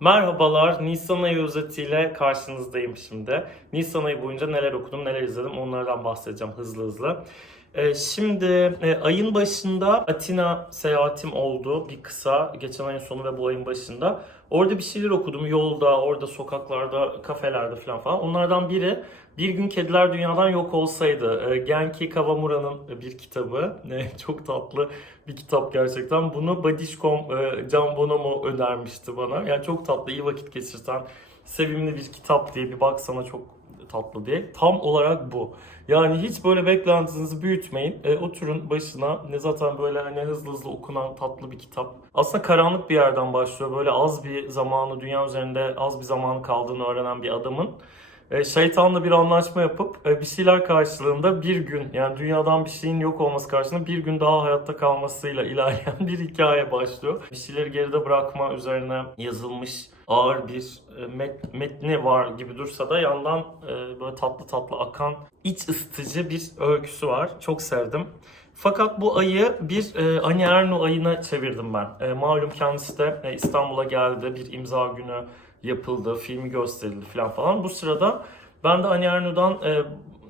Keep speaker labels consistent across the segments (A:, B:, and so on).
A: Merhabalar, Nisan ayı özetiyle karşınızdayım şimdi. Nisan ayı boyunca neler okudum, neler izledim onlardan bahsedeceğim hızlı hızlı. Ee, şimdi e, ayın başında Atina seyahatim oldu bir kısa, geçen ayın sonu ve bu ayın başında. Orada bir şeyler okudum yolda, orada sokaklarda, kafelerde falan falan. Onlardan biri Bir Gün Kediler Dünyadan Yok Olsaydı. Ee, Genki Kawamura'nın bir kitabı. Çok tatlı bir kitap gerçekten. Bunu Badişkom e, Can Bonomo önermişti bana. Yani çok tatlı, iyi vakit geçirten, sevimli bir kitap diye bir baksana çok tatlı diye. Tam olarak bu. Yani hiç böyle beklentinizi büyütmeyin. E, oturun başına. Ne zaten böyle hani hızlı hızlı okunan tatlı bir kitap. Aslında karanlık bir yerden başlıyor. Böyle az bir zamanı, dünya üzerinde az bir zamanı kaldığını öğrenen bir adamın şeytanla bir anlaşma yapıp e, bir şeyler karşılığında bir gün yani dünyadan bir şeyin yok olması karşılığında bir gün daha hayatta kalmasıyla ilerleyen bir hikaye başlıyor. Bir şeyleri geride bırakma üzerine yazılmış ağır bir e, met, metni var gibi dursa da yandan e, böyle tatlı tatlı akan iç ısıtıcı bir öyküsü var. Çok sevdim. Fakat bu ayı bir e, Ani Erno ayına çevirdim ben. E, malum kendisi de e, İstanbul'a geldi. Bir imza günü yapıldı, filmi gösterildi falan falan. Bu sırada ben de Ani Erno'dan e,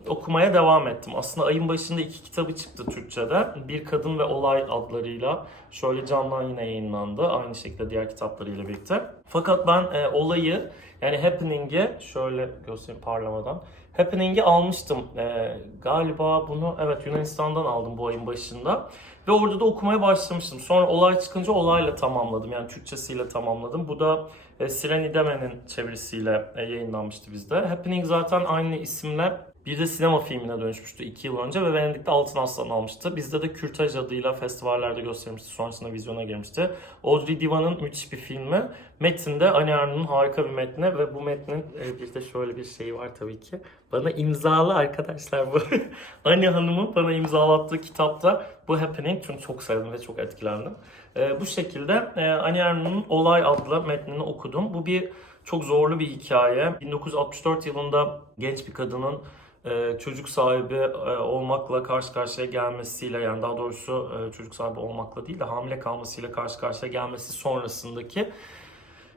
A: okumaya devam ettim. Aslında ayın başında iki kitabı çıktı Türkçe'de. Bir Kadın ve Olay adlarıyla. Şöyle Candan yine yayınlandı. Aynı şekilde diğer kitaplarıyla birlikte. Fakat ben e, olayı yani Happening'i şöyle göstereyim parlamadan. Happening'i almıştım. E, galiba bunu evet Yunanistan'dan aldım bu ayın başında. Ve orada da okumaya başlamıştım. Sonra olay çıkınca olayla tamamladım. Yani Türkçesiyle tamamladım. Bu da e, Siren İdemen'in çevirisiyle e, yayınlanmıştı bizde. Happening zaten aynı isimle bir de sinema filmine dönüşmüştü 2 yıl önce ve Venedik'te Altın Aslan almıştı. Bizde de Kürtaj adıyla festivallerde gösterilmişti. Sonrasında vizyona girmişti. Audrey Divan'ın müthiş bir filmi. Metinde Ani Arno'nun harika bir metni ve bu metnin e, bir de şöyle bir şeyi var tabii ki. Bana imzalı arkadaşlar bu. Ani Hanım'ın bana imzalattığı kitapta bu Happening çünkü çok sevdim ve çok etkilendim. E, bu şekilde e, Ani Arno'nun Olay adlı metnini okudum. Bu bir çok zorlu bir hikaye. 1964 yılında genç bir kadının çocuk sahibi e, olmakla karşı karşıya gelmesiyle yani daha doğrusu e, çocuk sahibi olmakla değil de hamile kalmasıyla karşı karşıya gelmesi sonrasındaki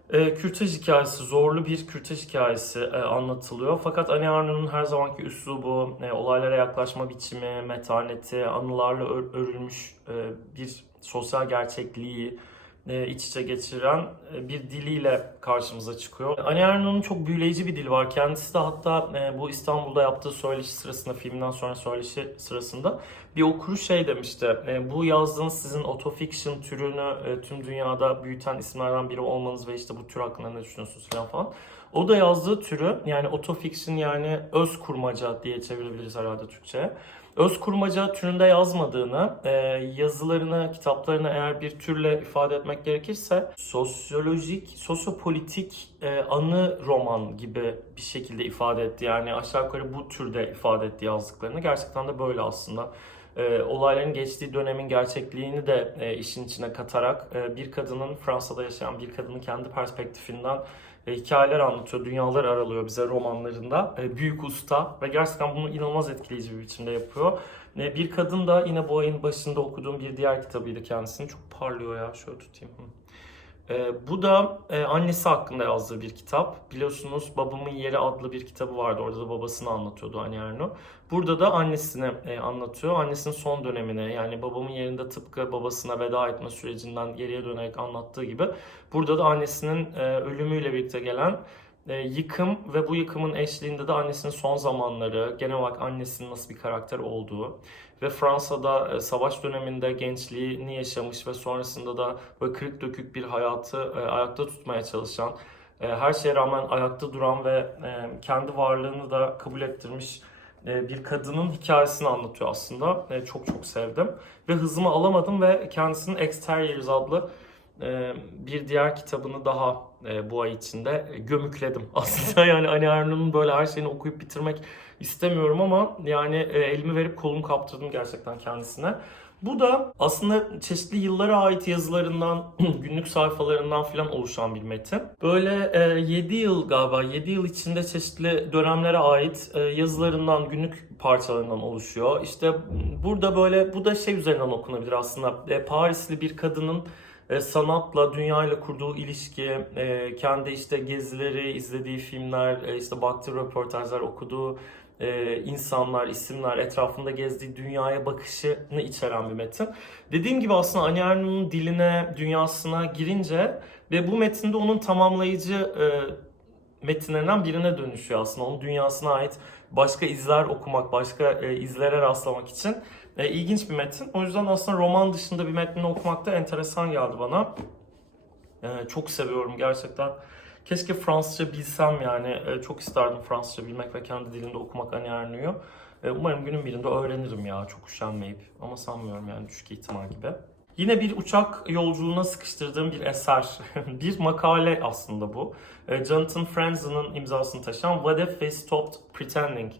A: e, kürtaj hikayesi, zorlu bir kürtaj hikayesi e, anlatılıyor. Fakat Ani Arno'nun her zamanki üslubu, e, olaylara yaklaşma biçimi, metaneti, anılarla ör- örülmüş e, bir sosyal gerçekliği e, iç içe geçiren e, bir diliyle karşımıza çıkıyor. Ani Erno'nun çok büyüleyici bir dili var. Kendisi de hatta e, bu İstanbul'da yaptığı söyleşi sırasında, filmden sonra söyleşi sırasında bir okuru şey demişti. e, Bu yazdığınız sizin autofiction türünü e, tüm dünyada büyüten isimlerden biri olmanız ve işte bu tür hakkında ne düşünüyorsunuz falan falan. O da yazdığı türü yani autofiction yani öz kurmaca diye çevirebiliriz herhalde Türkçe'ye. Öz kurmaca türünde yazmadığını, e, yazılarını, kitaplarını eğer bir türle ifade etmek gerekirse sosyolojik, sosyopolitik e, anı roman gibi bir şekilde ifade etti. Yani aşağı yukarı bu türde ifade etti yazdıklarını. Gerçekten de böyle aslında. E, olayların geçtiği dönemin gerçekliğini de e, işin içine katarak e, bir kadının Fransa'da yaşayan bir kadının kendi perspektifinden hikayeler anlatıyor, dünyalar aralıyor bize romanlarında. E, büyük usta ve gerçekten bunu inanılmaz etkileyici bir biçimde yapıyor. E, bir kadın da yine bu ayın başında okuduğum bir diğer kitabıydı kendisini. Çok parlıyor ya, şöyle tutayım. Hı. E, bu da e, annesi hakkında yazdığı bir kitap. Biliyorsunuz Babamın Yeri adlı bir kitabı vardı. Orada da babasını anlatıyordu Ani Erno. Burada da annesini e, anlatıyor. Annesinin son dönemini yani babamın yerinde tıpkı babasına veda etme sürecinden geriye dönerek anlattığı gibi. Burada da annesinin e, ölümüyle birlikte gelen e, yıkım ve bu yıkımın eşliğinde de annesinin son zamanları, genel olarak annesinin nasıl bir karakter olduğu ve Fransa'da e, savaş döneminde gençliğini yaşamış ve sonrasında da böyle kırık dökük bir hayatı e, ayakta tutmaya çalışan, e, her şeye rağmen ayakta duran ve e, kendi varlığını da kabul ettirmiş e, bir kadının hikayesini anlatıyor aslında. E, Çok çok sevdim ve hızımı alamadım ve kendisinin Exteriors adlı e, bir diğer kitabını daha e, bu ay içinde e, gömükledim. Aslında yani Ani Erno'nun böyle her şeyini okuyup bitirmek istemiyorum ama yani e, elimi verip kolumu kaptırdım gerçekten kendisine. Bu da aslında çeşitli yıllara ait yazılarından, günlük sayfalarından falan oluşan bir metin. Böyle e, 7 yıl galiba, 7 yıl içinde çeşitli dönemlere ait e, yazılarından, günlük parçalarından oluşuyor. İşte burada böyle, bu da şey üzerinden okunabilir aslında. E, Parisli bir kadının e, sanatla, dünyayla kurduğu ilişki, e, kendi işte gezileri, izlediği filmler, e, işte baktığı röportajlar, okuduğu insanlar, isimler, etrafında gezdiği dünyaya bakışını içeren bir metin. Dediğim gibi aslında Ani Erno'nun diline, dünyasına girince ve bu metinde onun tamamlayıcı e, metinlerinden birine dönüşüyor aslında. Onun dünyasına ait başka izler okumak, başka izlere rastlamak için e, ilginç bir metin. O yüzden aslında roman dışında bir metnini okumak da enteresan geldi bana. E, çok seviyorum gerçekten. Keşke Fransızca bilsem yani. E, çok isterdim Fransızca bilmek ve kendi dilimde okumak Ani Ernaux'u. E, umarım günün birinde öğrenirim ya çok üşenmeyip. Ama sanmıyorum yani düşük ihtimal gibi. Yine bir uçak yolculuğuna sıkıştırdığım bir eser. bir makale aslında bu. E, Jonathan Franzen'ın imzasını taşıyan What If We Stopped Pretending?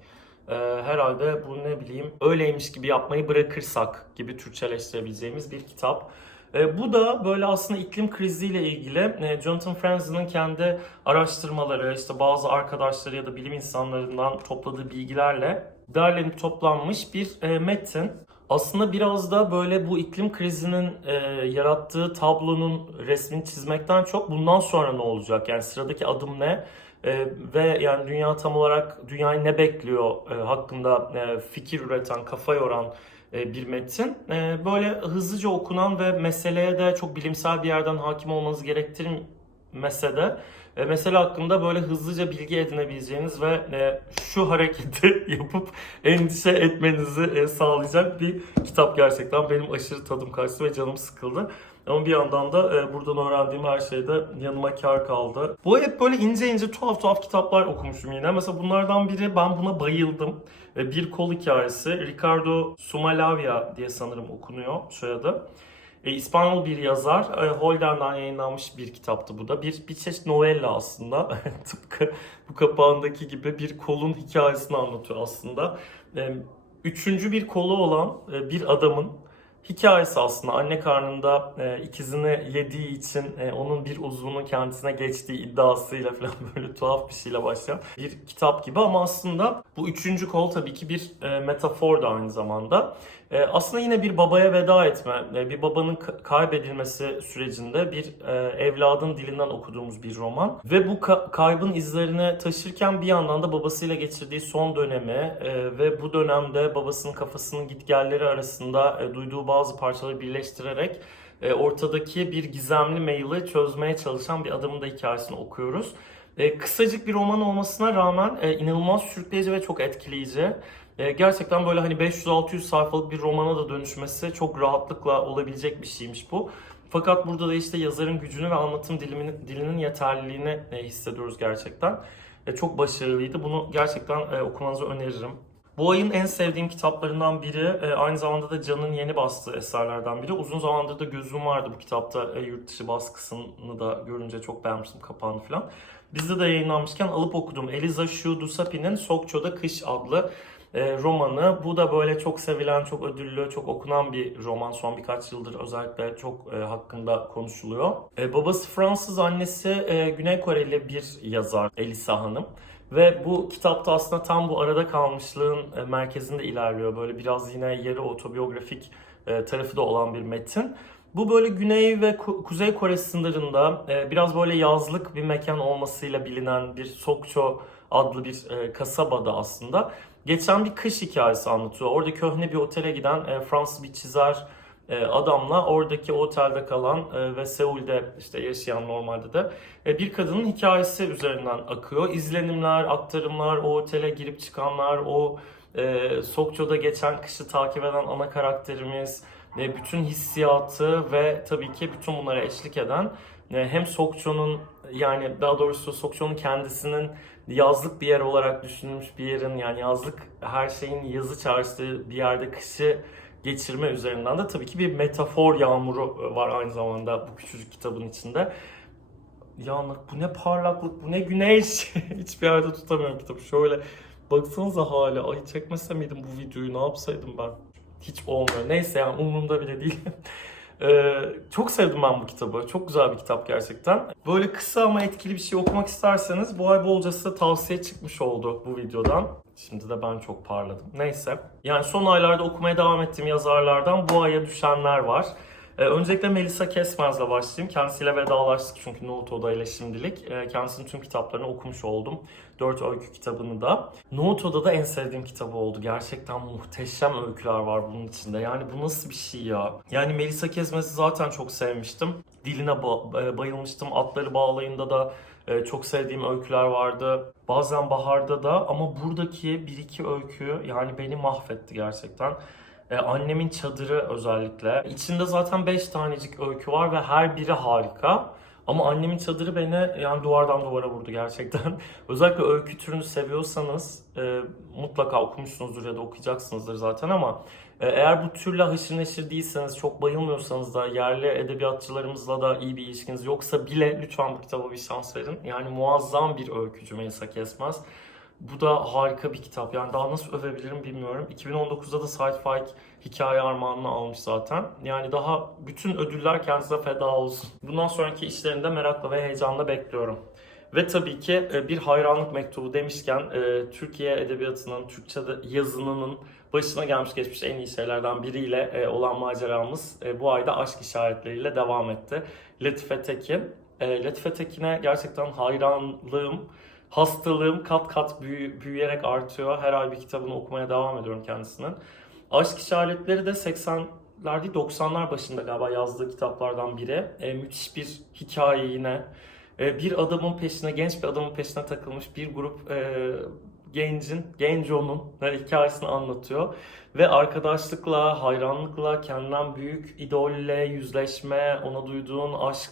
A: E, herhalde bu ne bileyim öyleymiş gibi yapmayı bırakırsak gibi Türkçeleştirebileceğimiz bir kitap. E, bu da böyle aslında iklim kriziyle ilgili e, Jonathan Franzen'ın kendi araştırmaları, işte bazı arkadaşları ya da bilim insanlarından topladığı bilgilerle derlenip toplanmış bir e, metin. Aslında biraz da böyle bu iklim krizinin e, yarattığı tablonun resmini çizmekten çok bundan sonra ne olacak? Yani sıradaki adım ne? E, ve yani dünya tam olarak dünyayı ne bekliyor e, hakkında e, fikir üreten, kafa yoran e, bir metin. E, böyle hızlıca okunan ve meseleye de çok bilimsel bir yerden hakim olmanız gerektirmese de e, mesele hakkında böyle hızlıca bilgi edinebileceğiniz ve e, şu hareketi yapıp endişe etmenizi e, sağlayacak bir kitap gerçekten. Benim aşırı tadım kaçtı ve canım sıkıldı. Ama bir yandan da e, buradan öğrendiğim her şeyde yanıma kar kaldı. Bu hep böyle ince ince tuhaf tuhaf kitaplar okumuşum yine. Mesela bunlardan biri ben buna bayıldım. E, bir kol hikayesi. Ricardo Sumalavia diye sanırım okunuyor soyadı. E, İspanyol bir yazar. E, Holden'dan yayınlanmış bir kitaptı bu da. Bir, bir çeşit novella aslında. Tıpkı bu kapağındaki gibi bir kolun hikayesini anlatıyor aslında. E, üçüncü bir kolu olan e, bir adamın hikayesi aslında. Anne karnında e, ikizini yediği için e, onun bir uzvunun kendisine geçtiği iddiasıyla falan böyle tuhaf bir şeyle başlayan bir kitap gibi ama aslında bu üçüncü kol tabii ki bir e, metafor da aynı zamanda. E, aslında yine bir babaya veda etme, e, bir babanın ka- kaybedilmesi sürecinde bir e, evladın dilinden okuduğumuz bir roman. Ve bu ka- kaybın izlerini taşırken bir yandan da babasıyla geçirdiği son dönemi e, ve bu dönemde babasının kafasının gitgelleri arasında duyduğu bazı parçaları birleştirerek ortadaki bir gizemli maili çözmeye çalışan bir adamın da hikayesini okuyoruz. Kısacık bir roman olmasına rağmen inanılmaz sürükleyici ve çok etkileyici. E, gerçekten böyle hani 500-600 sayfalık bir romana da dönüşmesi çok rahatlıkla olabilecek bir şeymiş bu. Fakat burada da işte yazarın gücünü ve anlatım diliminin, dilinin yeterliliğini e, hissediyoruz gerçekten. Çok başarılıydı. Bunu gerçekten e, okumanızı öneririm. Bu ayın en sevdiğim kitaplarından biri, e, aynı zamanda da Can'ın yeni bastığı eserlerden biri. Uzun zamandır da gözüm vardı bu kitapta. Yurt dışı baskısını da görünce çok beğenmiştim kapağını falan. Bizde de yayınlanmışken alıp okudum. Eliza Shu Dusapi'nin Sokcho'da Kış adlı e, romanı. Bu da böyle çok sevilen, çok ödüllü, çok okunan bir roman. Son birkaç yıldır özellikle çok e, hakkında konuşuluyor. E, babası Fransız, annesi Güney Koreli bir yazar Elisa Hanım. Ve bu kitapta aslında tam bu arada kalmışlığın merkezinde ilerliyor. Böyle biraz yine yarı otobiyografik tarafı da olan bir metin. Bu böyle Güney ve Ku- Kuzey Kore sınırında e, biraz böyle yazlık bir mekan olmasıyla bilinen bir Sokcho adlı bir e, kasabada aslında geçen bir kış hikayesi anlatıyor. Orada köhne bir otele giden e, Fransız bir çizer e, adamla oradaki otelde kalan e, ve Seul'de işte yaşayan normalde de e, bir kadının hikayesi üzerinden akıyor. İzlenimler, aktarımlar, o otele girip çıkanlar, o e, Sokcho'da geçen kışı takip eden ana karakterimiz, e, bütün hissiyatı ve tabii ki bütün bunlara eşlik eden e, hem Sokcho'nun yani daha doğrusu Sokcho'nun kendisinin yazlık bir yer olarak düşünülmüş bir yerin yani yazlık her şeyin yazı çağrıştığı bir yerde kışı geçirme üzerinden de tabii ki bir metafor yağmuru var aynı zamanda bu küçücük kitabın içinde. Ya bu ne parlaklık, bu ne güneş. Hiçbir yerde tutamıyorum kitabı. Şöyle baksanıza hala. Ay çekmese miydim bu videoyu, ne yapsaydım ben? Hiç olmuyor. Neyse yani umurumda bile değil. Ee, çok sevdim ben bu kitabı. Çok güzel bir kitap gerçekten. Böyle kısa ama etkili bir şey okumak isterseniz bu ay bolca size tavsiye çıkmış oldu bu videodan. Şimdi de ben çok parladım. Neyse. Yani son aylarda okumaya devam ettiğim yazarlardan bu aya düşenler var. Ee, öncelikle Melisa Kesmez'le başlayayım. Kendisiyle vedalaştık çünkü Nohut Oda ile şimdilik. Ee, kendisinin tüm kitaplarını okumuş oldum. Dört öykü kitabını da. Nohut Oda'da en sevdiğim kitabı oldu. Gerçekten muhteşem öyküler var bunun içinde. Yani bu nasıl bir şey ya? Yani Melisa Kesmez'i zaten çok sevmiştim. Diline ba- e, bayılmıştım. Atları bağlayında da e, çok sevdiğim öyküler vardı. Bazen Bahar'da da ama buradaki bir iki öykü yani beni mahvetti gerçekten. Ee, annemin çadırı özellikle. İçinde zaten 5 tanecik öykü var ve her biri harika. Ama annemin çadırı beni yani duvardan duvara vurdu gerçekten. Özellikle öykü türünü seviyorsanız e, mutlaka okumuşsunuzdur ya da okuyacaksınızdır zaten ama e, eğer bu türle haşır neşir değilseniz, çok bayılmıyorsanız da yerli edebiyatçılarımızla da iyi bir ilişkiniz yoksa bile lütfen bu kitaba bir şans verin. Yani muazzam bir öykücü Melisa Kesmez. Bu da harika bir kitap. Yani daha nasıl övebilirim bilmiyorum. 2019'da da Side Fight hikaye armağanını almış zaten. Yani daha bütün ödüller kendisine feda olsun. Bundan sonraki işlerini de merakla ve heyecanla bekliyorum. Ve tabii ki e, bir hayranlık mektubu demişken e, Türkiye Edebiyatı'nın, Türkçe'de yazınının başına gelmiş geçmiş en iyi şeylerden biriyle e, olan maceramız bu ayda aşk işaretleriyle devam etti. Latife Tekin. Latife Tekin'e gerçekten hayranlığım, hastalığım kat kat büyü- büyüyerek artıyor. Her ay bir kitabını okumaya devam ediyorum kendisinin. Aşk işaretleri de 80'ler değil 90'lar başında galiba yazdığı kitaplardan biri. E, müthiş bir hikaye yine. E, bir adamın peşine, genç bir adamın peşine takılmış bir grup e, gencin, genconun e, hikayesini anlatıyor. Ve arkadaşlıkla, hayranlıkla, kendinden büyük idolle yüzleşme, ona duyduğun aşk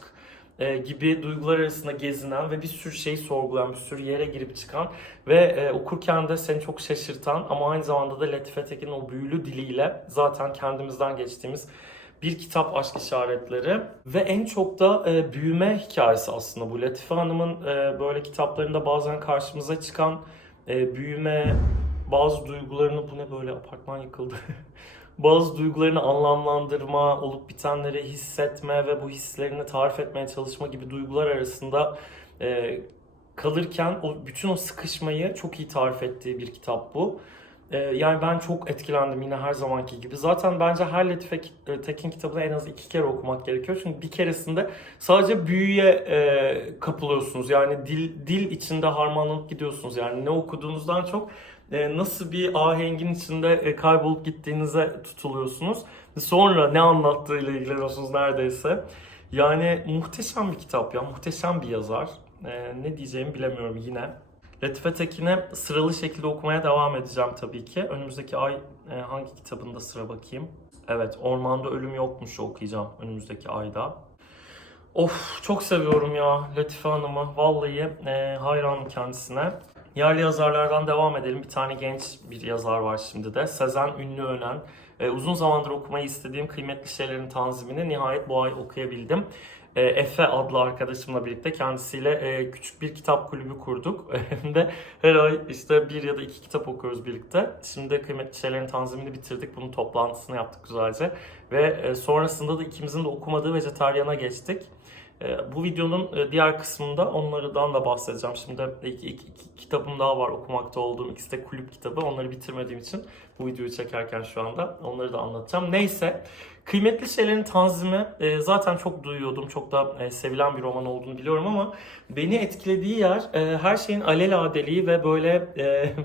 A: e, gibi duygular arasında gezinen ve bir sürü şey sorgulayan, bir sürü yere girip çıkan ve e, okurken de seni çok şaşırtan ama aynı zamanda da Latife Tekin'in o büyülü diliyle zaten kendimizden geçtiğimiz bir kitap aşk işaretleri ve en çok da e, büyüme hikayesi aslında bu. Latife Hanım'ın e, böyle kitaplarında bazen karşımıza çıkan e, büyüme, bazı duygularını bu ne böyle apartman yıkıldı. bazı duygularını anlamlandırma, olup bitenleri hissetme ve bu hislerini tarif etmeye çalışma gibi duygular arasında e, kalırken o bütün o sıkışmayı çok iyi tarif ettiği bir kitap bu. E, yani ben çok etkilendim yine her zamanki gibi. Zaten bence her Latife e, Tekin kitabını en az iki kere okumak gerekiyor. Çünkü bir keresinde sadece büyüye e, kapılıyorsunuz. Yani dil dil içinde harmanlanıp gidiyorsunuz. Yani ne okuduğunuzdan çok nasıl bir ahengin içinde e, kaybolup gittiğinize tutuluyorsunuz. Sonra ne anlattığıyla ilgileniyorsunuz neredeyse. Yani muhteşem bir kitap ya, muhteşem bir yazar. E, ne diyeceğimi bilemiyorum yine. Latife Tekin'e sıralı şekilde okumaya devam edeceğim tabii ki. Önümüzdeki ay e, hangi kitabında sıra bakayım? Evet, Ormanda Ölüm Yokmuş okuyacağım önümüzdeki ayda. Of çok seviyorum ya Latife Hanım'ı. Vallahi e, hayranım kendisine. Yerli yazarlardan devam edelim. Bir tane genç bir yazar var şimdi de. Sezen Ünlü Önen. E, uzun zamandır okumayı istediğim kıymetli şeylerin tanzimini nihayet bu ay okuyabildim. E, Efe adlı arkadaşımla birlikte kendisiyle e, küçük bir kitap kulübü kurduk. Hem de her ay işte bir ya da iki kitap okuyoruz birlikte. Şimdi de kıymetli şeylerin tanzimini bitirdik. Bunun toplantısını yaptık güzelce. Ve e, sonrasında da ikimizin de okumadığı Vejetaryana geçtik. E, Bu videonun e, diğer kısmında onlardan da bahsedeceğim. Şimdi iki, iki, iki kitabım daha var okumakta olduğum. İkisi de kulüp kitabı. Onları bitirmediğim için bu videoyu çekerken şu anda onları da anlatacağım. Neyse. Kıymetli Şeylerin Tanzimi e, zaten çok duyuyordum. Çok da e, sevilen bir roman olduğunu biliyorum ama beni etkilediği yer her şeyin aleladeliği ve böyle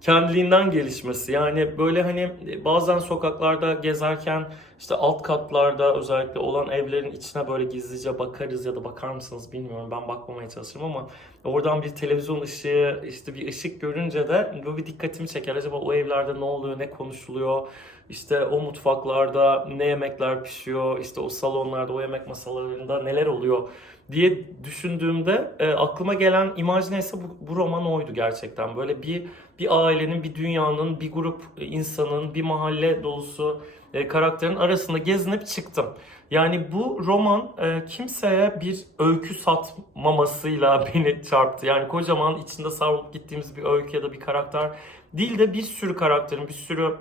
A: kendiliğinden gelişmesi. Yani böyle hani bazen sokaklarda gezerken işte alt katlarda özellikle olan evlerin içine böyle gizlice bakarız ya da bakar mısınız bilmiyorum. Ben bakmamaya çalışırım ama oradan bir televizyon ışığı işte bir ışık görünce de böyle bir dikkatimi çeker. Acaba o evlerde ne oluyor, ne konuşuluyor? İşte o mutfaklarda ne yemekler pişiyor? İşte o salonlarda, o yemek masalarında neler oluyor? Diye düşündüğümde e, aklıma gelen imaj neyse bu, bu roman oydu gerçekten. Böyle bir bir ailenin, bir dünyanın, bir grup insanın, bir mahalle dolusu e, karakterin arasında gezinip çıktım. Yani bu roman e, kimseye bir öykü satmamasıyla beni çarptı. Yani kocaman içinde savrulup gittiğimiz bir öykü ya da bir karakter değil de bir sürü karakterin, bir sürü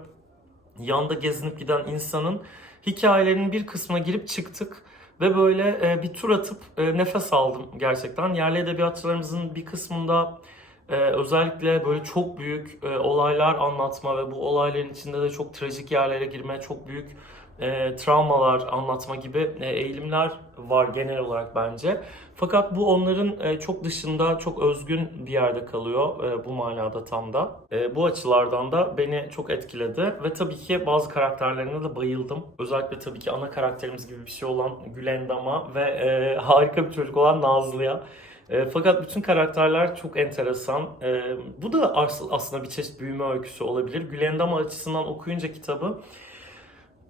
A: yanda gezinip giden insanın hikayelerinin bir kısmına girip çıktık. Ve böyle e, bir tur atıp e, nefes aldım gerçekten. Yerli edebiyatçılarımızın bir kısmında e, özellikle böyle çok büyük e, olaylar anlatma ve bu olayların içinde de çok trajik yerlere girme, çok büyük e, travmalar anlatma gibi e, eğilimler var genel olarak bence. Fakat bu onların e, çok dışında, çok özgün bir yerde kalıyor e, bu manada tam da. E, bu açılardan da beni çok etkiledi ve tabii ki bazı karakterlerine de bayıldım. Özellikle tabii ki ana karakterimiz gibi bir şey olan Gülendam'a ve e, harika bir çocuk olan Nazlı'ya. E, fakat bütün karakterler çok enteresan. E, bu da as- aslında bir çeşit büyüme öyküsü olabilir. Gülendam açısından okuyunca kitabı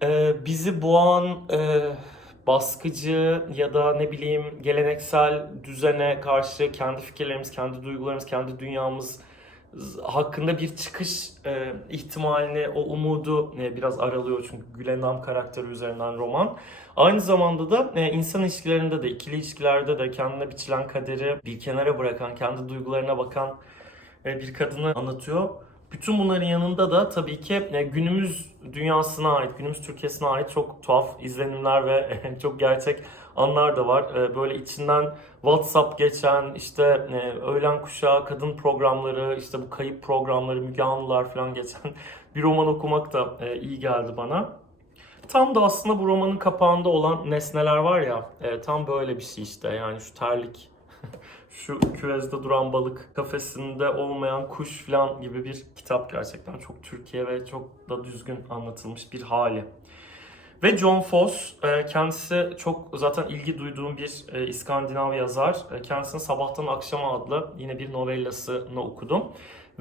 A: e, bizi boğan e, baskıcı ya da ne bileyim geleneksel düzene karşı kendi fikirlerimiz, kendi duygularımız, kendi dünyamız hakkında bir çıkış e, ihtimalini, o umudu e, biraz aralıyor çünkü Gülendam karakteri üzerinden roman. Aynı zamanda da e, insan ilişkilerinde de, ikili ilişkilerde de kendine biçilen kaderi bir kenara bırakan, kendi duygularına bakan e, bir kadını anlatıyor. Bütün bunların yanında da tabii ki e, günümüz dünyasına ait, günümüz Türkiye'sine ait çok tuhaf izlenimler ve çok gerçek anlar da var. E, Böyle içinden WhatsApp geçen, işte e, öğlen kuşağı kadın programları, işte bu kayıp programları, Müge Anlılar falan geçen bir roman okumak da iyi geldi bana. Tam da aslında bu romanın kapağında olan nesneler var ya, tam böyle bir şey işte. Yani şu terlik, şu küvezde duran balık, kafesinde olmayan kuş falan gibi bir kitap gerçekten. Çok Türkiye ve çok da düzgün anlatılmış bir hali. Ve John Foss, e, kendisi çok zaten ilgi duyduğum bir e, İskandinav yazar. E, Kendisinin Sabahtan Akşama adlı yine bir novellasını okudum.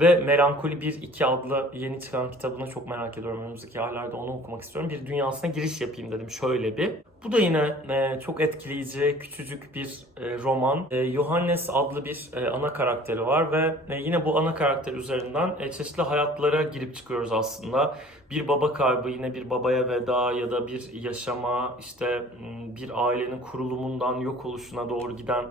A: Ve Melankoli 1-2 adlı yeni çıkan kitabını çok merak ediyorum. Önümüzdeki aylarda onu okumak istiyorum. Bir dünyasına giriş yapayım dedim şöyle bir. Bu da yine e, çok etkileyici, küçücük bir e, roman. E, Johannes adlı bir e, ana karakteri var ve e, yine bu ana karakter üzerinden e, çeşitli hayatlara girip çıkıyoruz aslında. Bir baba kaybı, yine bir babaya veda ya da bir yaşama, işte bir ailenin kurulumundan yok oluşuna doğru giden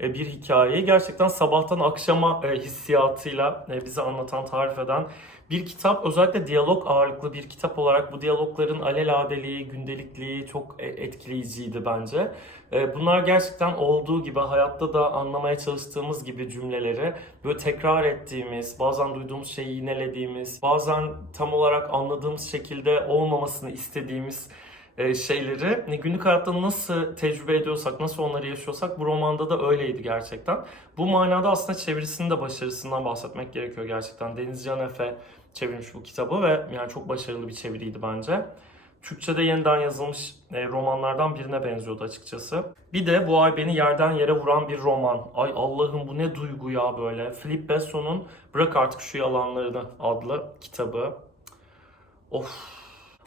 A: bir hikayeyi gerçekten sabahtan akşama e, hissiyatıyla e, bize anlatan, tarif eden bir kitap. Özellikle diyalog ağırlıklı bir kitap olarak bu diyalogların alelade,liği gündelikliği çok e, etkileyiciydi bence. E, Bunlar gerçekten olduğu gibi hayatta da anlamaya çalıştığımız gibi cümleleri böyle tekrar ettiğimiz, bazen duyduğumuz şeyi yinelediğimiz, bazen tam olarak anladığımız şekilde olmamasını istediğimiz e, şeyleri e, günlük hayatta nasıl tecrübe ediyorsak, nasıl onları yaşıyorsak bu romanda da öyleydi gerçekten. Bu manada aslında çevirisinin de başarısından bahsetmek gerekiyor gerçekten. Deniz Can Efe çevirmiş bu kitabı ve yani çok başarılı bir çeviriydi bence. Türkçe'de yeniden yazılmış e, romanlardan birine benziyordu açıkçası. Bir de bu ay beni yerden yere vuran bir roman. Ay Allah'ım bu ne duygu ya böyle. Philip Besson'un Bırak Artık Şu Yalanlarını adlı kitabı. Of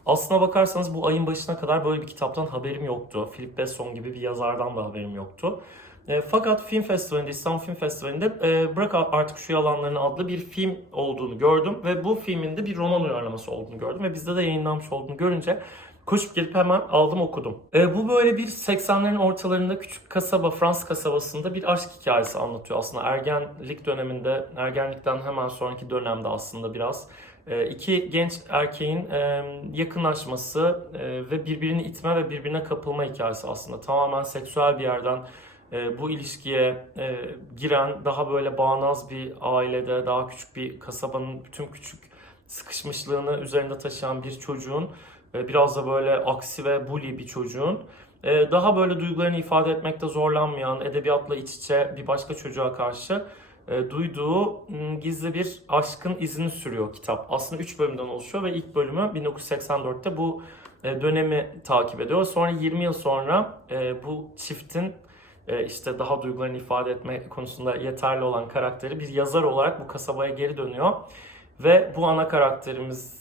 A: Aslına bakarsanız bu ayın başına kadar böyle bir kitaptan haberim yoktu. Philip Besson gibi bir yazardan da haberim yoktu. E, fakat film festivalinde, İstanbul Film Festivali'nde e, Bırak Artık Şu Yalanlarını adlı bir film olduğunu gördüm. Ve bu filmin de bir roman uyarlaması olduğunu gördüm. Ve bizde de yayınlanmış olduğunu görünce koşup gelip hemen aldım okudum. E, bu böyle bir 80'lerin ortalarında küçük kasaba, Fransız kasabasında bir aşk hikayesi anlatıyor. Aslında ergenlik döneminde, ergenlikten hemen sonraki dönemde aslında biraz iki genç erkeğin yakınlaşması e, ve birbirini itme ve birbirine kapılma hikayesi aslında. Tamamen seksüel bir yerden e, bu ilişkiye e, giren daha böyle bağnaz bir ailede, daha küçük bir kasabanın bütün küçük sıkışmışlığını üzerinde taşıyan bir çocuğun, biraz da böyle aksi ve bully bir çocuğun, daha böyle duygularını ifade etmekte zorlanmayan, edebiyatla iç içe bir başka çocuğa karşı e, duyduğu m, gizli bir aşkın izini sürüyor kitap. Aslında 3 bölümden oluşuyor ve ilk bölümü 1984'te bu e, dönemi takip ediyor. Sonra 20 yıl sonra e, bu çiftin e, işte daha duygularını ifade etme konusunda yeterli olan karakteri bir yazar olarak bu kasabaya geri dönüyor. Ve bu ana karakterimiz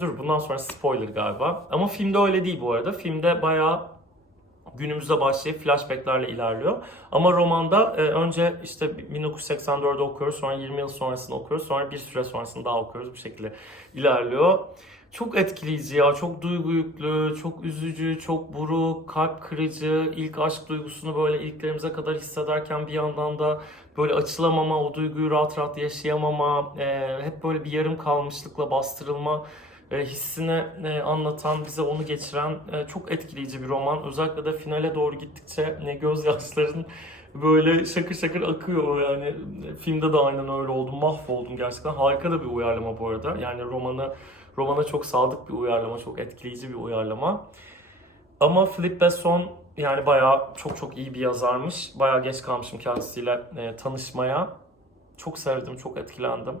A: Dur bundan sonra spoiler galiba. Ama filmde öyle değil bu arada. Filmde bayağı günümüzde başlayıp flashbacklerle ilerliyor. Ama romanda e, önce işte 1984'de okuyoruz, sonra 20 yıl sonrasını okuyoruz, sonra bir süre sonrasını daha okuyoruz. Bu şekilde ilerliyor. Çok etkileyici ya, çok duygu yüklü, çok üzücü, çok buruk, kalp kırıcı, ilk aşk duygusunu böyle iliklerimize kadar hissederken bir yandan da böyle açılamama, o duyguyu rahat rahat yaşayamama, e, hep böyle bir yarım kalmışlıkla bastırılma e, hissini e, anlatan, bize onu geçiren e, çok etkileyici bir roman. Özellikle de finale doğru gittikçe ne gözyaşların böyle şakır şakır akıyor yani e, filmde de aynen öyle oldum mahvoldum gerçekten harika da bir uyarlama bu arada yani romanı romana çok sadık bir uyarlama, çok etkileyici bir uyarlama. Ama Philip Besson yani bayağı çok çok iyi bir yazarmış. Bayağı geç kalmışım kendisiyle e, tanışmaya. Çok sevdim, çok etkilendim.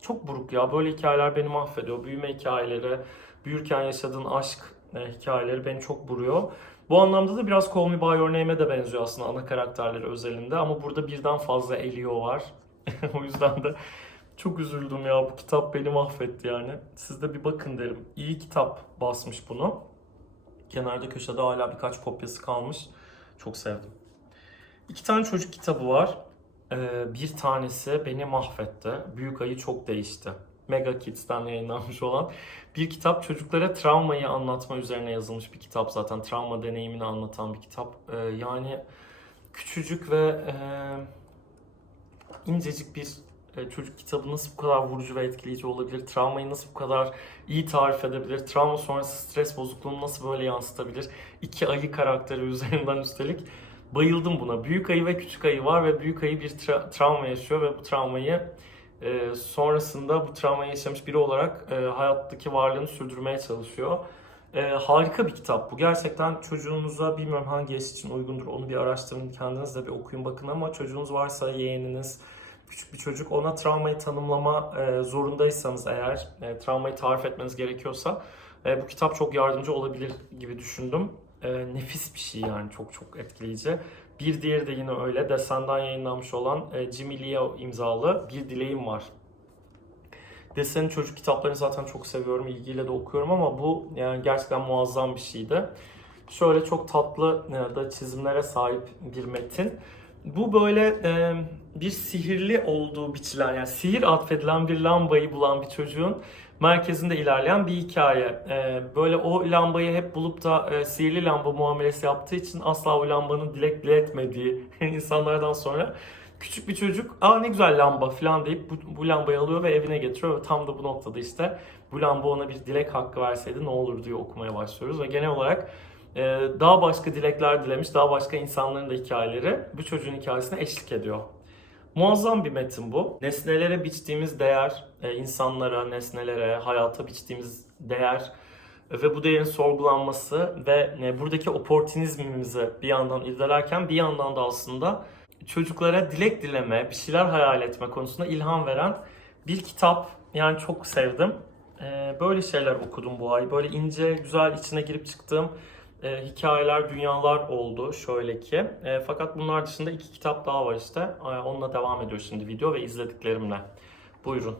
A: Çok buruk ya. Böyle hikayeler beni mahvediyor. Büyüme hikayeleri, büyürken yaşadığın aşk e, hikayeleri beni çok vuruyor. Bu anlamda da biraz Call Me By Your Name'e de benziyor aslında ana karakterleri özelinde. Ama burada birden fazla Elio var. o yüzden de çok üzüldüm ya. Bu kitap beni mahvetti yani. Siz de bir bakın derim. İyi kitap basmış bunu. Kenarda köşede hala birkaç kopyası kalmış. Çok sevdim. İki tane çocuk kitabı var. Ee, bir tanesi beni mahvetti. Büyük Ayı çok değişti. Mega Kids'ten yayınlanmış olan bir kitap çocuklara travmayı anlatma üzerine yazılmış bir kitap zaten. Travma deneyimini anlatan bir kitap. Ee, yani küçücük ve e, incecik bir e, çocuk kitabı nasıl bu kadar vurucu ve etkileyici olabilir? Travmayı nasıl bu kadar iyi tarif edebilir? Travma sonrası stres bozukluğunu nasıl böyle yansıtabilir? İki ayı karakteri üzerinden üstelik. Bayıldım buna. Büyük ayı ve küçük ayı var ve büyük ayı bir tra- travma yaşıyor ve bu travmayı e, sonrasında bu travmayı yaşamış biri olarak e, hayattaki varlığını sürdürmeye çalışıyor. E, harika bir kitap bu. Gerçekten çocuğunuza bilmiyorum hangi yaş için uygundur onu bir araştırın kendiniz de bir okuyun bakın ama çocuğunuz varsa yeğeniniz, küçük bir çocuk ona travmayı tanımlama e, zorundaysanız eğer e, travmayı tarif etmeniz gerekiyorsa e, bu kitap çok yardımcı olabilir gibi düşündüm. E, nefis bir şey yani çok çok etkileyici. Bir diğeri de yine öyle. Desen'den yayınlanmış olan e, Jimmy Leo imzalı Bir Dileğim Var. Desen'in çocuk kitaplarını zaten çok seviyorum, ilgiyle de okuyorum ama bu yani gerçekten muazzam bir şeydi. Şöyle çok tatlı e, da çizimlere sahip bir metin. Bu böyle e, bir sihirli olduğu biçilen yani sihir atfedilen bir lambayı bulan bir çocuğun merkezinde ilerleyen bir hikaye. E, böyle o lambayı hep bulup da e, sihirli lamba muamelesi yaptığı için asla o lambanın dilek bile etmediği insanlardan sonra küçük bir çocuk aa ne güzel lamba falan deyip bu, bu lambayı alıyor ve evine getiriyor ve tam da bu noktada işte bu lamba ona bir dilek hakkı verseydi ne olur diye okumaya başlıyoruz ve genel olarak e, daha başka dilekler dilemiş, daha başka insanların da hikayeleri bu çocuğun hikayesine eşlik ediyor. Muazzam bir metin bu. Nesnelere biçtiğimiz değer, e, insanlara, nesnelere, hayata biçtiğimiz değer e, ve bu değerin sorgulanması ve e, buradaki oportunizmimizi bir yandan irdelerken bir yandan da aslında çocuklara dilek dileme, bir şeyler hayal etme konusunda ilham veren bir kitap. Yani çok sevdim. Böyle şeyler okudum bu ay. Böyle ince, güzel içine girip çıktığım e, hikayeler, dünyalar oldu şöyle ki. E, fakat bunlar dışında iki kitap daha var işte. E, onunla devam ediyor şimdi video ve izlediklerimle. Buyurun.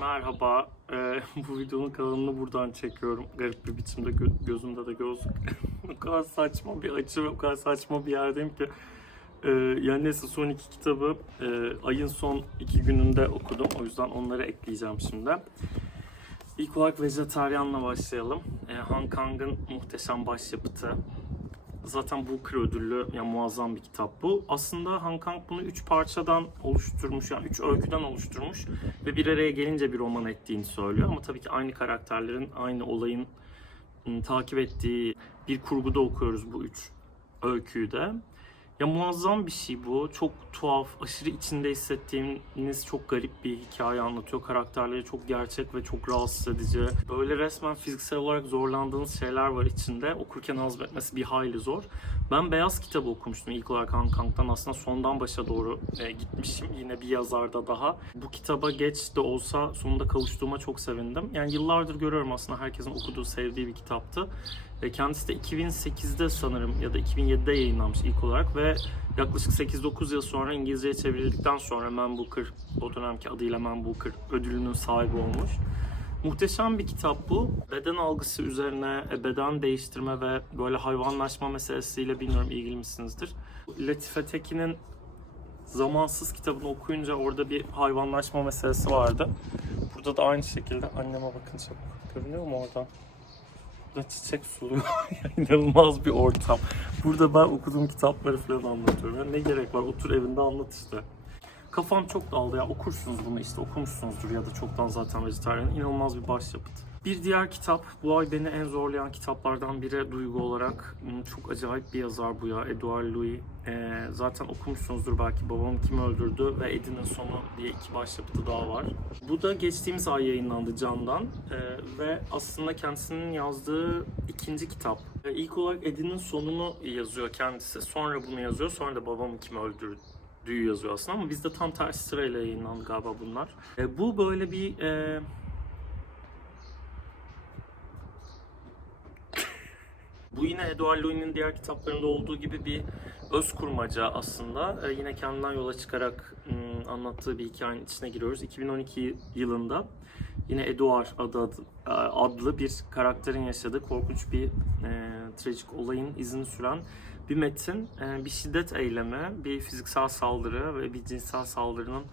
A: Merhaba. E, bu videonun kanalını buradan çekiyorum. Garip bir biçimde gö- gözümde de gözlük. o kadar saçma bir açı ve o kadar saçma bir yerdeyim ki. E, yani neyse son iki kitabı e, ayın son iki gününde okudum. O yüzden onları ekleyeceğim şimdi. İlk olarak Vejetaryan'la başlayalım. E, Han Kang'ın muhteşem başyapıtı. Zaten Booker ödüllü, yani muazzam bir kitap bu. Aslında Han Kang bunu üç parçadan oluşturmuş, yani üç öyküden oluşturmuş ve bir araya gelince bir roman ettiğini söylüyor. Ama tabii ki aynı karakterlerin, aynı olayın ım, takip ettiği bir kurguda okuyoruz bu üç öyküyü de. Ya muazzam bir şey bu. Çok tuhaf, aşırı içinde hissettiğiniz çok garip bir hikaye anlatıyor. Karakterleri çok gerçek ve çok rahatsız edici. Böyle resmen fiziksel olarak zorlandığınız şeyler var içinde. Okurken hazmetmesi bir hayli zor. Ben Beyaz kitabı okumuştum ilk olarak Han Kang'dan. Aslında sondan başa doğru e, gitmişim. Yine bir yazarda daha. Bu kitaba geç de olsa sonunda kavuştuğuma çok sevindim. Yani yıllardır görüyorum aslında herkesin okuduğu, sevdiği bir kitaptı. Ve kendisi de 2008'de sanırım ya da 2007'de yayınlanmış ilk olarak ve yaklaşık 8-9 yıl sonra İngilizceye çevrildikten sonra Man Booker, o dönemki adıyla Man Booker ödülünün sahibi olmuş. Muhteşem bir kitap bu. Beden algısı üzerine e, beden değiştirme ve böyle hayvanlaşma meselesiyle bilmiyorum ilgili misinizdir. Latife Tekin'in Zamansız kitabını okuyunca orada bir hayvanlaşma meselesi vardı. Burada da aynı şekilde anneme bakın çabuk. Görünüyor mu oradan? Burada çiçek suluyor. İnanılmaz bir ortam. Burada ben okuduğum kitapları falan anlatıyorum. Yani ne gerek var? Otur evinde anlat işte. Kafam çok daldı ya. Okursunuz bunu işte okumuşsunuzdur ya da çoktan zaten vejetaryen. İnanılmaz bir başyapıt. Bir diğer kitap, bu ay beni en zorlayan kitaplardan biri duygu olarak. Hmm, Çok acayip bir yazar bu ya, Edouard Louis. Ee, zaten okumuşsunuzdur belki Babam Kim Öldürdü ve Edin'in Sonu diye iki başyapıtı daha var. Bu da geçtiğimiz ay yayınlandı Can'dan Ee, ve aslında kendisinin yazdığı ikinci kitap. Ee, ilk olarak Edin'in Sonunu yazıyor kendisi, sonra bunu yazıyor, sonra da Babam Kim Öldürdüğü yazıyor aslında ama bizde tam tersi sırayla yayınlandı galiba bunlar. Ee, bu böyle bir... E, Bu yine Edouard Louis'nin diğer kitaplarında olduğu gibi bir öz kurmaca aslında. Ee, yine kendinden yola çıkarak ım, anlattığı bir hikayenin içine giriyoruz. 2012 yılında yine Edouard adı, adı- e, adlı bir karakterin yaşadığı korkunç bir e, trajik olayın izini süren bir metin. E, bir şiddet eylemi, bir fiziksel saldırı ve bir cinsel saldırının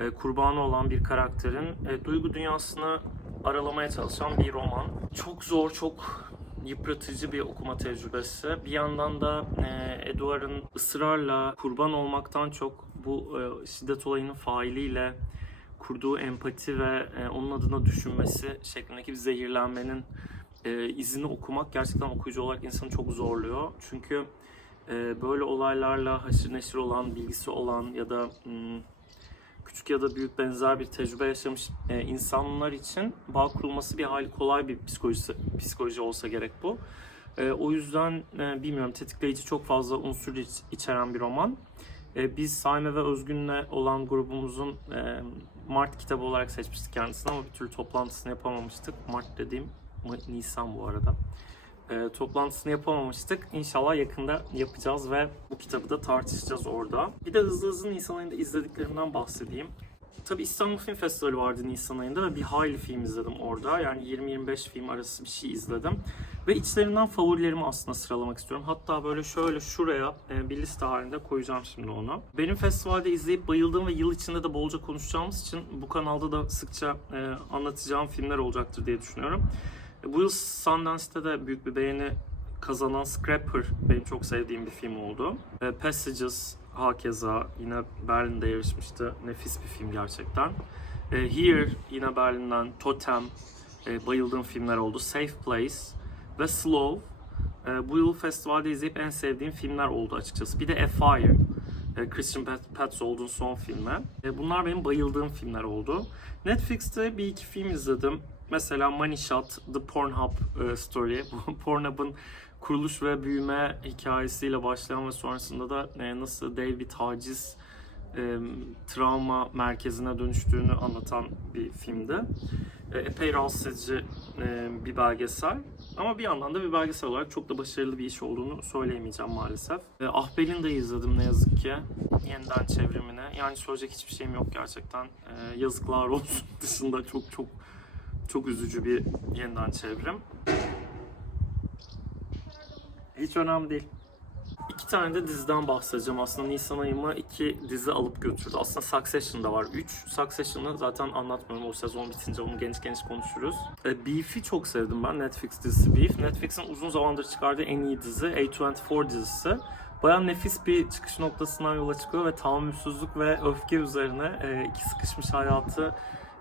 A: e, kurbanı olan bir karakterin e, duygu dünyasını aralamaya çalışan bir roman. Çok zor, çok yıpratıcı bir okuma tecrübesi. Bir yandan da e, Edward'ın ısrarla kurban olmaktan çok bu e, şiddet olayının failiyle kurduğu empati ve e, onun adına düşünmesi şeklindeki bir zehirlenmenin e, izini okumak gerçekten okuyucu olarak insanı çok zorluyor. Çünkü e, böyle olaylarla haşır neşir olan, bilgisi olan ya da hmm, küçük ya da büyük benzer bir tecrübe yaşamış e, insanlar için bağ kurulması bir hali kolay bir psikolojisi, psikoloji olsa gerek bu. E, o yüzden e, bilmiyorum tetikleyici çok fazla unsur iç- içeren bir roman. E, biz Saime ve Özgün'le olan grubumuzun e, Mart kitabı olarak seçmiştik kendisini ama bir türlü toplantısını yapamamıştık. Mart dediğim Nisan bu arada. E, toplantısını yapamamıştık. İnşallah yakında yapacağız ve bu kitabı da tartışacağız orada. Bir de hızlı hızlı Nisan ayında izlediklerimden bahsedeyim. Tabii İstanbul Film Festivali vardı Nisan ayında ve bir hayli film izledim orada. Yani 20-25 film arası bir şey izledim. Ve içlerinden favorilerimi aslında sıralamak istiyorum. Hatta böyle şöyle şuraya e, bir liste halinde koyacağım şimdi onu. Benim festivalde izleyip bayıldığım ve yıl içinde de bolca konuşacağımız için bu kanalda da sıkça e, anlatacağım filmler olacaktır diye düşünüyorum. Bu yıl Sundance'te de büyük bir beğeni kazanan Scrapper benim çok sevdiğim bir film oldu. E, Passages hakeza yine Berlin'de yarışmıştı. Nefis bir film gerçekten. E, Here yine Berlin'den Totem e, bayıldığım filmler oldu. Safe Place ve Slow e, bu yıl festivalde izleyip en sevdiğim filmler oldu açıkçası. Bir de A Fire. e, Christian Petzold'un son filmi. E, bunlar benim bayıldığım filmler oldu. Netflix'te bir iki film izledim. Mesela Money Shot, The Pornhub e, Story. Pornhub'ın kuruluş ve büyüme hikayesiyle başlayan ve sonrasında da e, nasıl dev bir taciz e, travma merkezine dönüştüğünü anlatan bir filmdi. Epey rahatsız edici bir belgesel. Ama bir yandan da bir belgesel olarak çok da başarılı bir iş olduğunu söyleyemeyeceğim maalesef. E, Ahbel'in de izledim ne yazık ki. Yeniden çevrimini. Yani söyleyecek hiçbir şeyim yok gerçekten. Yazıklar olsun dışında çok çok çok üzücü bir yeniden çevrim. Hiç önemli değil. İki tane de diziden bahsedeceğim. Aslında Nisan ayıma iki dizi alıp götürdü. Aslında Succession'da var. Üç. Succession'ı zaten anlatmıyorum. O sezon bitince onu geniş geniş konuşuruz. E, Beef'i çok sevdim ben. Netflix dizisi Beef. Netflix'in uzun zamandır çıkardığı en iyi dizi. A24 dizisi. Baya nefis bir çıkış noktasından yola çıkıyor ve tahammülsüzlük ve öfke üzerine e, iki sıkışmış hayatı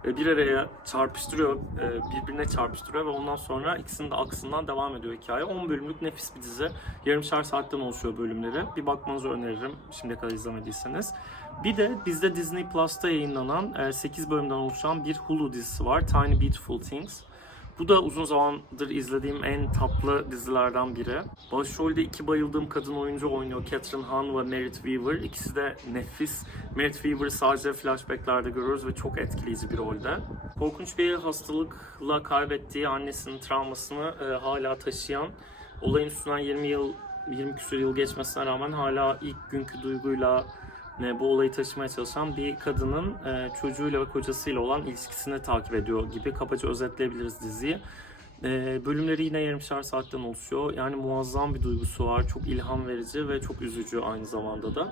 A: bir araya çarpıştırıyor, e, birbirine çarpıştırıyor ve ondan sonra ikisinin de aksından devam ediyor hikaye. 10 bölümlük nefis bir dizi. Yarımşar saatten oluşuyor bölümleri. Bir bakmanızı öneririm şimdiye kadar izlemediyseniz. Bir de bizde Disney Plus'ta yayınlanan 8 bölümden oluşan bir Hulu dizisi var. Tiny Beautiful Things. Bu da uzun zamandır izlediğim en tatlı dizilerden biri. Başrolde iki bayıldığım kadın oyuncu oynuyor. Catherine Hahn ve Merit Weaver. İkisi de nefis. Merit Weaver'ı sadece flashbacklerde görüyoruz ve çok etkileyici bir rolde. Korkunç bir hastalıkla kaybettiği annesinin travmasını e, hala taşıyan, olayın üstünden 20 yıl 20 küsur yıl geçmesine rağmen hala ilk günkü duyguyla bu olayı taşımaya çalışan bir kadının e, çocuğuyla ve kocasıyla olan ilişkisini takip ediyor gibi kabaca özetleyebiliriz diziyi. E, bölümleri yine yarımşar saatten oluşuyor. Yani muazzam bir duygusu var. Çok ilham verici ve çok üzücü aynı zamanda da.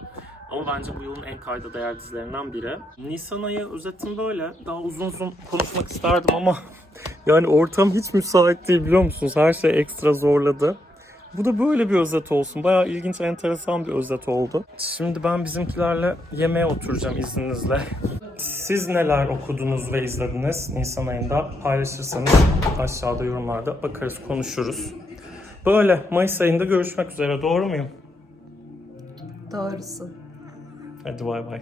A: Ama bence bu yılın en kayda değer dizilerinden biri. Nisan ayı özetim böyle. Daha uzun uzun konuşmak isterdim ama yani ortam hiç müsait değil biliyor musunuz? Her şey ekstra zorladı. Bu da böyle bir özet olsun. Bayağı ilginç, enteresan bir özet oldu. Şimdi ben bizimkilerle yemeğe oturacağım izninizle. siz neler okudunuz ve izlediniz Nisan ayında paylaşırsanız aşağıda yorumlarda bakarız konuşuruz. Böyle Mayıs ayında görüşmek üzere doğru muyum?
B: Doğrusu.
A: Hadi bay bay.